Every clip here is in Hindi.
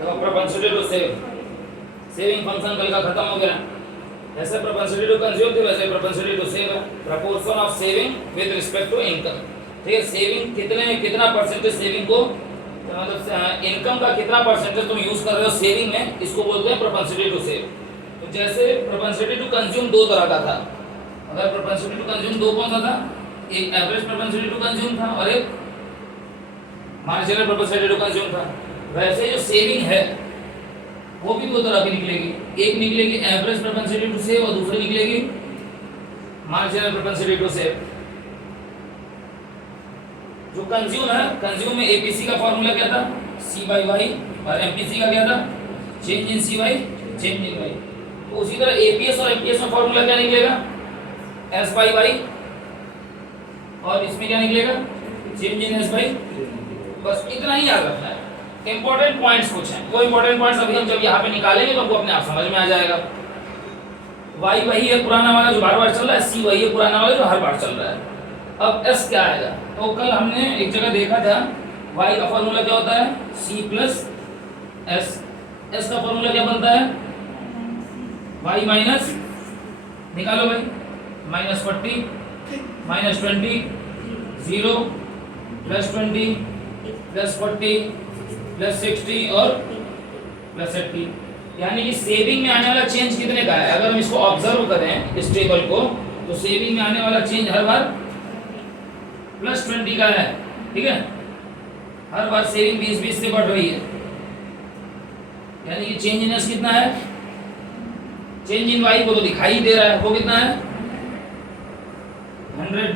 देखो प्रोपेंसिटी टू सेविंग फंक्शन कल का खत्म हो गया। जैसे प्रोपेंसिटी टू कंज्यूम थी वैसे प्रोपेंसिटी टू सेव है। Proportion of saving with respect to income, ठीक है। सेविंग कितना परसेंटेज सेविंग को, मतलब इनकम का कितना परसेंटेज तुम यूज कर रहे हो सेविंग में, इसको बोलते हैं प्रोपेंसिटी टू सेव। तो जैसे प्रोपेंसिटी टू कंज्यूम दो तरह का था। अगर प्रोपेंसिटी टू कंज्यूम दो कौन सा था, एक एवरेज प्रोपेंसिटी टू कंज्यूम था और एक मार्जिनल प्रोपेंसिटी टू कंज्यूम था। वैसे जो सेविंग है वो भी दो तरह की निकलेगी। एक निकलेगी एवरेज प्रोपेंसिटी टू सेव और दूसरी निकलेगी मार्जिनल प्रोपेंसिटी टू सेव। जो कंज्यूम है, कंज्यूम में एपीसी का फॉर्मूला क्या था, सी बाई वाई, और एमपीसी का क्या था, change in C Y change in Y. तो उसी तरह एपीएस और एमपीएस में फॉर्मूला क्या निकलेगा, एस बाई वाई, और इसमें क्या निकलेगा, चेंज इन एस बाई। बस इतना ही याद रखना है। इंपॉर्टेंट पॉइंट्स कुछ हैं, वो इंपॉर्टेंट पॉइंट्स अभी हम जब यहाँ पे निकालेंगे तो आपको अपने आप समझ में आ जाएगा। वाई वही है पुराना वाला जो बार बार चल रहा है, सी वही है पुराना वाला जो हर बार चल रहा है। अब एस क्या आएगा, तो कल हमने एक जगह देखा था वाई का फॉर्मूला क्या होता है, सी प्लस एस। एस का फॉर्मूला क्या बनता है, वाई माइनस, निकालो भाई, minus 40 minus 20 0 plus 20 plus 40 plus 60 और प्लस 80। यानी कि सेविंग में आने वाला चेंज कितने का है, अगर हम इसको ऑब्जर्व करें इस टेबल को, तो सेविंग में आने वाला चेंज हर बार प्लस 20 का है, ठीक है। हर बार सेविंग 20-20 से बढ़ रही है। यानी कि चेंज इन एस कितना है, चेंज इन वाई को तो दिखाई दे रहा है, वो कितना है 100।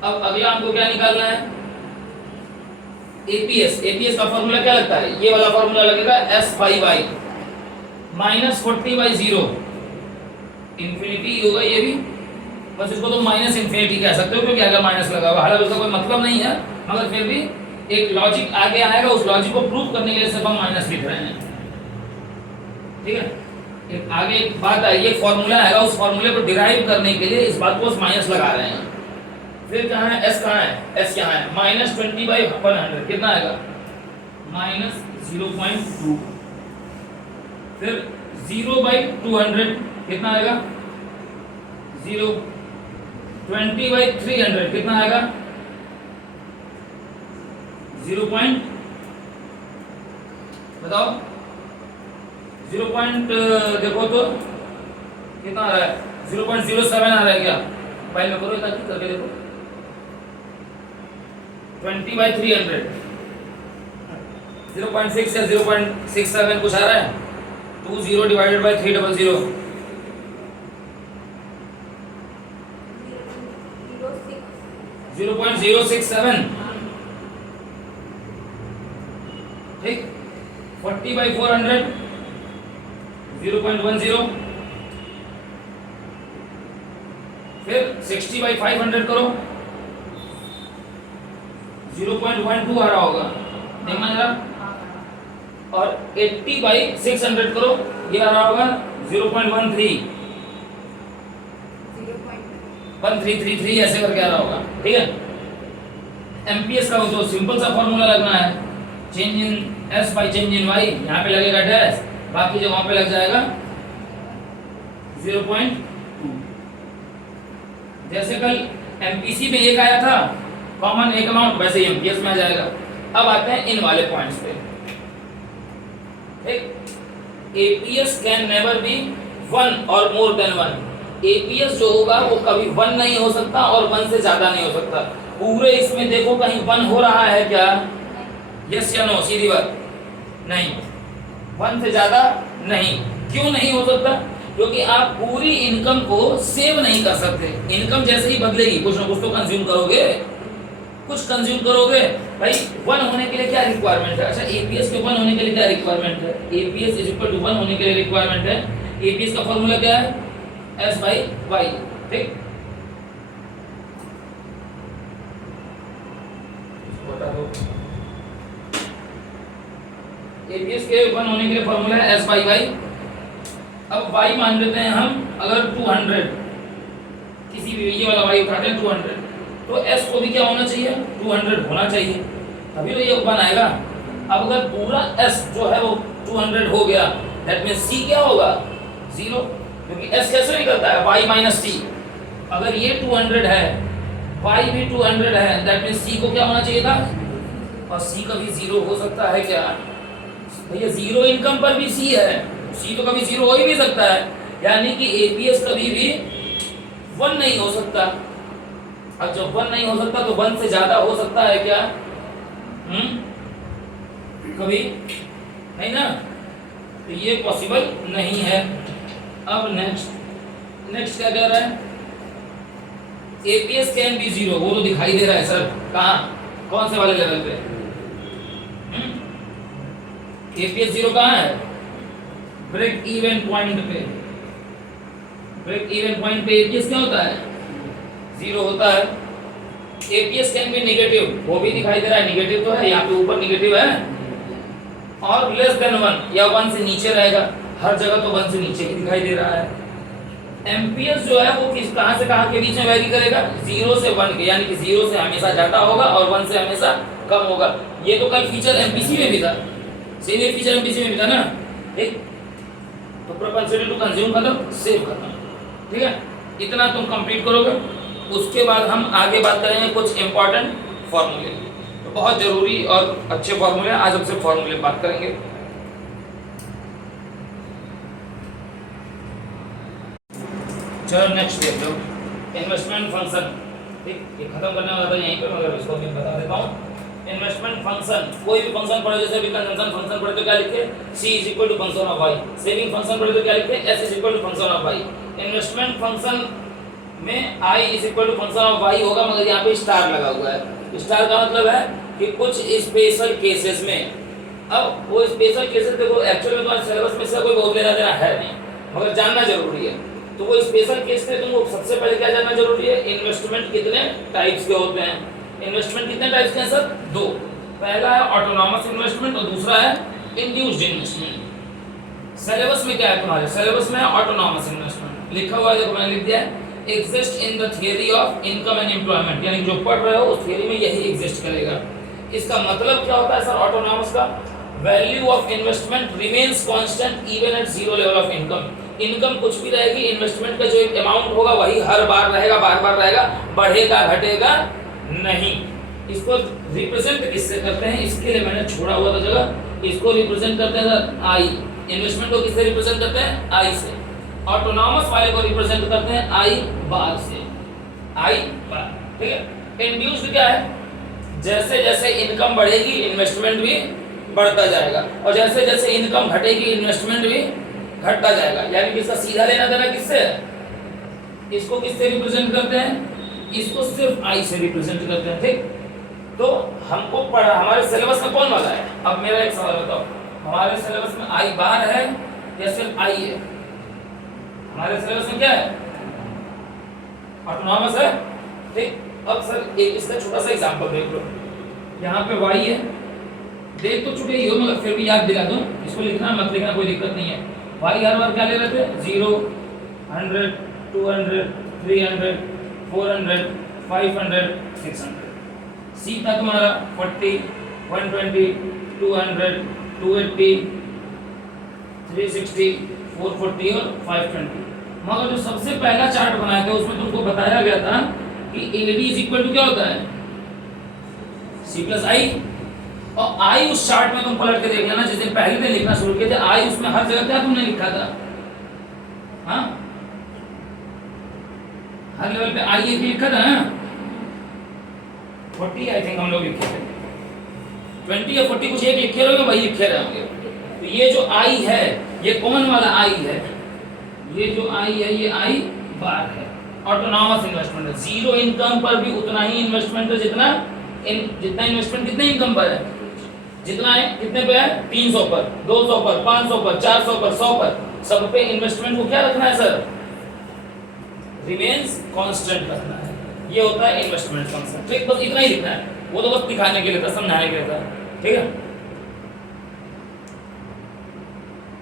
अब अगला हमको क्या निकालना है, एपीएस। एपीएस का फॉर्मूला क्या लगता है, ये वाला फॉर्मूला लगेगा S by Y minus 40 by 0, infinity होगा ये भी, बस इसको तो माइनस इन्फिनिटी कह सकते हो क्योंकि अगर माइनस लगा हुआ, हालांकि उसका कोई मतलब नहीं है, मगर फिर भी एक लॉजिक आगे आएगा, उस लॉजिक को प्रूव करने के लिए सिर्फ हम माइनस लिख रहे हैं, ठीक है। एक आगे एक बात आई, एक फॉर्मूला आएगा, उस फॉर्मूले को डिराइव करने के लिए इस बात को माइनस लगा रहे हैं। फिर कहाँ है एस, कहाँ है एस, यहाँ है माइनस 20 बाई 100 कितना आएगा, माइनस 0.2। फिर 0 बाई 200 कितना आएगा 0। 20 बाई 300 कितना आएगा 0. बताओ 0. देखो तो कितना आ रहा है, 0.07 आ रहा है क्या, फाइल में करो एक आदमी करके देखो। 20 बाई 300 0.6 या 0.67 कुछ आ रहा है, 20 डिवाइडेड बाई 300 0.067, ठीक। 40 बाई 400 0.10, फिर 60 बाई 500 करो 0.12 आ रहा होगा, देखना जरा। और 80 बाई 600 करो, ये आ रहा होगा 0.13, 1333 ऐसे करके आ रहा होगा, ठीक है। एमपीएस का तो सिंपल सा फॉर्मूला लगना है, change in S by change in Y, यहाँ पे लगेगा डैश, बाकी जगहों पे लग जाएगा 0.2। जैसे कल एमपीसी में एक आया था कॉमन एक अमाउंट, वैसे ही एमपीएस में आ जाएगा। अब आते हैं इन वाले पॉइंट्स पे, ठीक। एपीएस कैन नेवर बी 1 और मोर देन 1। एपीएस जो होगा वो कभी 1 नहीं हो सकता और 1 से ज्यादा नहीं हो सकता। पूरे इसमें देखो कहीं 1 हो रहा है क्या, यस या नो, सीधी बात नहीं, 1 से ज्यादा नहीं। क्यों नहीं हो सकता, क्योंकि आप पूरी इनकम को सेव नहीं कर सकते। इनकम जैसे ही बदलेगी कुछ ना कुछ तो कंज्यूम करोगे, कुछ कंज्यूम करोगे भाई। 1 होने के लिए क्या रिक्वायरमेंट है, अच्छा एपीएस के 1 होने के लिए क्या रिक्वायरमेंट है, एपीएस इज इक्वल टू 1 होने के लिए रिक्वायरमेंट है, एपीएस का फॉर्मूला क्या है, एस बाई वाई, ठीक। एपीएस के 1 होने के लिए फॉर्मूला है एस बाई वाई। अब y मान लेते हैं हम, अगर 200, किसी भी ये वाला y उठाते हैं 200, तो s को भी क्या होना चाहिए, 200 होना चाहिए। तभी तो ये 1 आएगा। अब अगर पूरा s जो है वो 200 हो गया, दैट मींस c क्या होगा 0, क्योंकि s कैसे निकलता है y माइनस t। अगर ये 200 है, y भी 200 है, दैट मींस c को क्या होना चाहिए था, और c कभी 0 हो सकता है क्या भैया? 0 इनकम पर भी c है, c तो कभी 0 हो ही नहीं सकता है, यानी कि एपीएस कभी भी 1 नहीं हो सकता। अब जब 1 नहीं हो सकता तो 1 से ज्यादा हो सकता है क्या? कभी नहीं ना, तो ये पॉसिबल नहीं है। अब नेक्स्ट क्या कह रहा है? एपीएस कैन बी 0, वो तो दिखाई दे रहा है सर, कहाँ कौन से वाले लेवल पे? एपीएस 0 कहाँ है? ब्रेक इवन पॉइंट पे। ब्रेक इवन पॉइंट पे एपीएस क्या होता है? 0 होता है। एपीएस कैन बी नेगेटिव, वो भी दिखाई दे रहा है, नेगेटिव तो है, यहाँ पे ऊपर नेगेटिव है, और लेस देन 1 या 1 से नीचे रहेगा, हर जगह तो 1 से नीचे ही दिखाई दे रहा है। एमपीएस जो है वो किस कहाँ से कहाँ के बीच में वैरी करेगा? 0 से 1 के, यानी कि 0 से हमेशा ज्यादा होगा और 1 से हमेशा कम होगा। ये तो कल फीचर एमपीसी में भी था, सेम ये फीचर एमपीसी में भी था ना, ठीक। तो प्रोपेंसिटी टू कंज्यूम खत्म, सेव खत्म, ठीक है। इतना तुम कंप्लीट करोगे, उसके बाद हम आगे बात करेंगे कुछ इंपॉर्टेंट फॉर्मूले। तो बहुत जरूरी और अच्छे फॉर्मूले, आज हमसे फॉर्मूले बात करेंगे। चलो नेक्स्ट देख लो, इन्वेस्टमेंट फंक्शन, ठीक। ये खत्म करने वाला था यहीं पे, मगर इसको भी बता देता हूँ। इन्वेस्टमेंट फंक्शन, कोई भी फंक्शन पढ़े, जैसे भी कंजम्पशन फंक्शन पढ़े तो क्या लिखे? c is equal to function of y। Saving function पढ़े तो क्या लिखे? s is equal to function of y। Investment function में i is equal to function of y होगा, मगर यहाँ पे स्टार लगा हुआ है। स्टार का मतलब है कि कुछ स्पेशल केसेस में, अब वो स्पेशल केसेस देखो एक्चुअली में तुम्हारे सिलेबस में से कोई बहुत लेना देना है नहीं, मगर जानना जरूरी है। तो वो स्पेशल केस में तुमको सबसे पहले क्या जानना जरूरी है? इन्वेस्टमेंट कितने टाइप्स के होते हैं। इन्वेस्टमेंट कितने टाइप्स के हैं सर? 2। पहला है ऑटोनॉमस इन्वेस्टमेंट और दूसरा है इंड्यूस्ड इन्वेस्टमेंट। सिलेबस में क्या है तुम्हारे? सिलेबस में ऑटोनॉमस इन्वेस्टमेंट लिखा हुआ है, देखो मैंने लिख दिया है, exist in the theory of income and employment, यानी जो पढ़ रहे हो उस थियरी में यही एग्जिस्ट करेगा। इसका मतलब क्या होता है सर ऑटोनॉमस का? Value of investment remains constant even at 0 level of income. Income कुछ भी रहेगी, इन्वेस्टमेंट का जो एक अमाउंट होगा वही हर बार रहेगा, बार बार रहेगा, बढ़ेगा घटेगा नहीं। इसको रिप्रेजेंट किससे करते हैं? इसके लिए मैंने छोड़ा हुआ था जगह, इसको रिप्रेजेंट करते हैं आई। इन्वेस्टमेंट को किससे रिप्रेजेंट करते हैं? आई से। ऑटोनॉमस वाले को रिप्रेजेंट करते हैं आई बार से, आई बार, ठीक है। इंड्यूस्ड क्या है? जैसे जैसे इनकम बढ़ेगी इन्वेस्टमेंट भी बढ़ता जाएगा, और जैसे जैसे इनकम घटेगी इन्वेस्टमेंट भी घटता जाएगा, यानी कि इसका सीधा लेना देना किससे? इसको किससे रिप्रेजेंट करते हैं? इसको सिर्फ आई से रिप्रेजेंट करते हैं, ठीक। तो हमको पढ़ा, हमारे सिलेबस में कौन वाला है? अब मेरा एक सवाल बताओ, हमारे सिलेबस में आई बार है या सिर्फ आई है? हमारे सिलेबस में क्या है? ऑटोनॉमस है, ठीक। अब सर एक इसका छोटा सा एग्जांपल देख लो, यहाँ पे y है, देख तो चुके ही हो मगर फिर भी याद दिला दूं, इसको लिखना मत लिखना कोई दिक्कत नहीं है। y हर बार क्या ले रहे थे? 0, 100, 200, 300, 400, 500, 600। c था तुम्हारा 40, 120, 200, 280, 360, 440 और 520। मगर जो सबसे पहला चार्ट बनाया था उसमें तुमको बताया गया था कि AD इज इक्वल टू क्या होता है? C प्लस आई। और आई उस चार्ट में तुम पलट के देख लेना, जिस दिन पहले दिन लिखना शुरू किए थे आई उसमें हर जगह क्या तुमने लिखा था? हाँ, हर लेवल पे आई एक लिखा था ना, 40 आई थिंक हम लोग लिखे थे, 20 या 40 कुछ एक लिखे रहोगे, वही लिखे रहे होंगे। तो ये जो आई है ये कौन वाला आई है? ये जो आई है ये आई बार है, ऑटोनॉमस इन्वेस्टमेंट है। 0 इनकम पर भी उतना ही इन्वेस्टमेंट है जितना इन्वेस्टमेंट कितने इनकम पर है? जितना है कितने पे है? 300 पर, 200 पर, 500 पर, 400 पर, 100 पर, सब पे इन्वेस्टमेंट को क्या रखना है सर? रिमेन्स कांस्टेंट रखना है। ये होता है इन्वेस्टमेंट फंक्शन, ठीक। बस इतना ही लिखना है, वो तो बस दिखाने के लिए था, समझाने के लिए था, ठीक है।